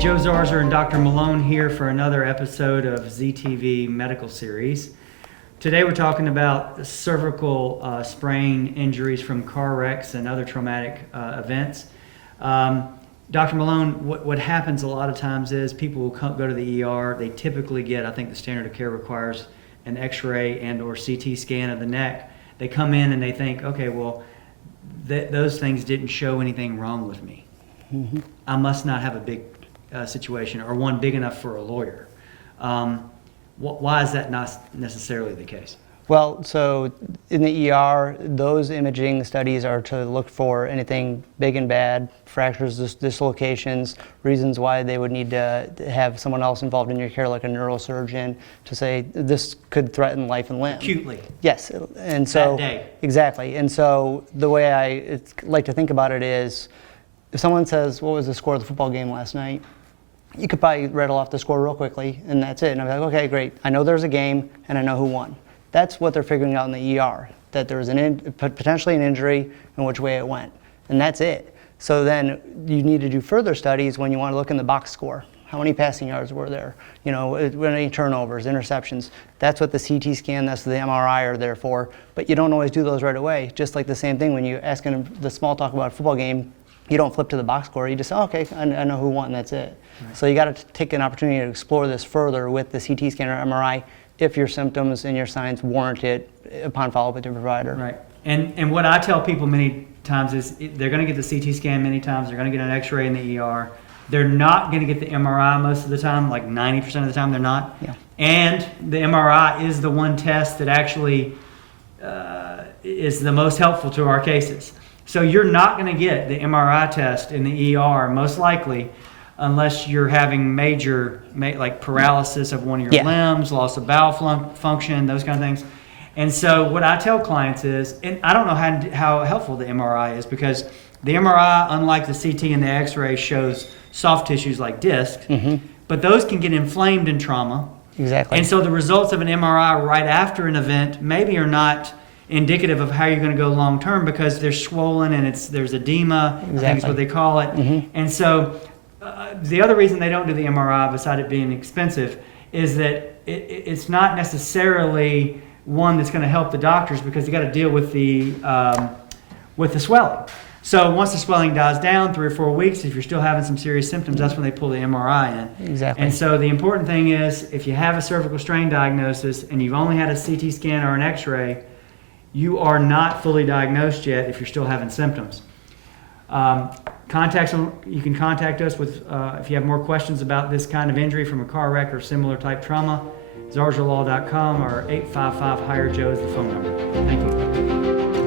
Joe Zarzaur and Dr. Malone here for another episode of ZTV Medical Series. Today we're talking about cervical sprain injuries from car wrecks and other traumatic events. Dr. Malone, what happens a lot of times is people will go to the ER. They typically get, I think the standard of care requires an X-ray and or CT scan of the neck. They come in and they think, okay, well, those things didn't show anything wrong with me. Mm-hmm. I must not have a big situation or one big enough for a lawyer. Why is that not necessarily the case? Well, so in the ER, those imaging studies are to look for anything big and bad, fractures, dislocations, reasons why they would need to have someone else involved in your care, like a neurosurgeon, to say this could threaten life and limb. Acutely. Yes, and so that day. Exactly. And so the way I like to think about it is, if someone says, "What was the score of the football game last night?" you could probably rattle off the score real quickly, and that's it. And I'm like, okay, great. I know there's a game, and I know who won. That's what they're figuring out in the ER, that there was potentially an injury and which way it went. And that's it. So then you need to do further studies when you want to look in the box score. How many passing yards were there? You know, were any turnovers, interceptions? That's what the CT scan, that's the MRI are there for. But you don't always do those right away. Just like the same thing when you ask them the small talk about a football game, you don't flip to the box score. You just say, oh, okay, I know who won, and that's it. Right. So you got to take an opportunity to explore this further with the CT scan or MRI if your symptoms and your signs warrant it upon follow-up with your provider. Right. And what I tell people many times is they're going to get the CT scan many times. They're going to get an X-ray in the ER. They're not going to get the MRI most of the time, like 90% of the time they're not. Yeah. And the MRI is the one test that actually is the most helpful to our cases. So you're not going to get the MRI test in the ER, most likely, unless you're having major, like paralysis of one of your limbs, loss of bowel function, those kind of things. And so what I tell clients is, and I don't know how helpful the MRI is, because the MRI, unlike the CT and the X-ray, shows soft tissues like discs, but those can get inflamed in trauma. Exactly. And so the results of an MRI right after an event maybe are not indicative of how you're going to go long term, because they're swollen and there's edema. Exactly. I think is what they call it. And so the other reason they don't do the MRI, besides it being expensive, is that it's not necessarily one that's going to help the doctors, because you got to deal with the swelling. So once the swelling dies down, 3 or 4 weeks, if you're still having some serious symptoms, that's when they pull the MRI in. Exactly. And so the important thing is, if you have a cervical strain diagnosis and you've only had a CT scan or an X-ray, you are not fully diagnosed yet if you're still having symptoms. You can contact us with if you have more questions about this kind of injury from a car wreck or similar type trauma. ZarzaurLaw.com or 855-HIRE-JOE is the phone number. Thank you.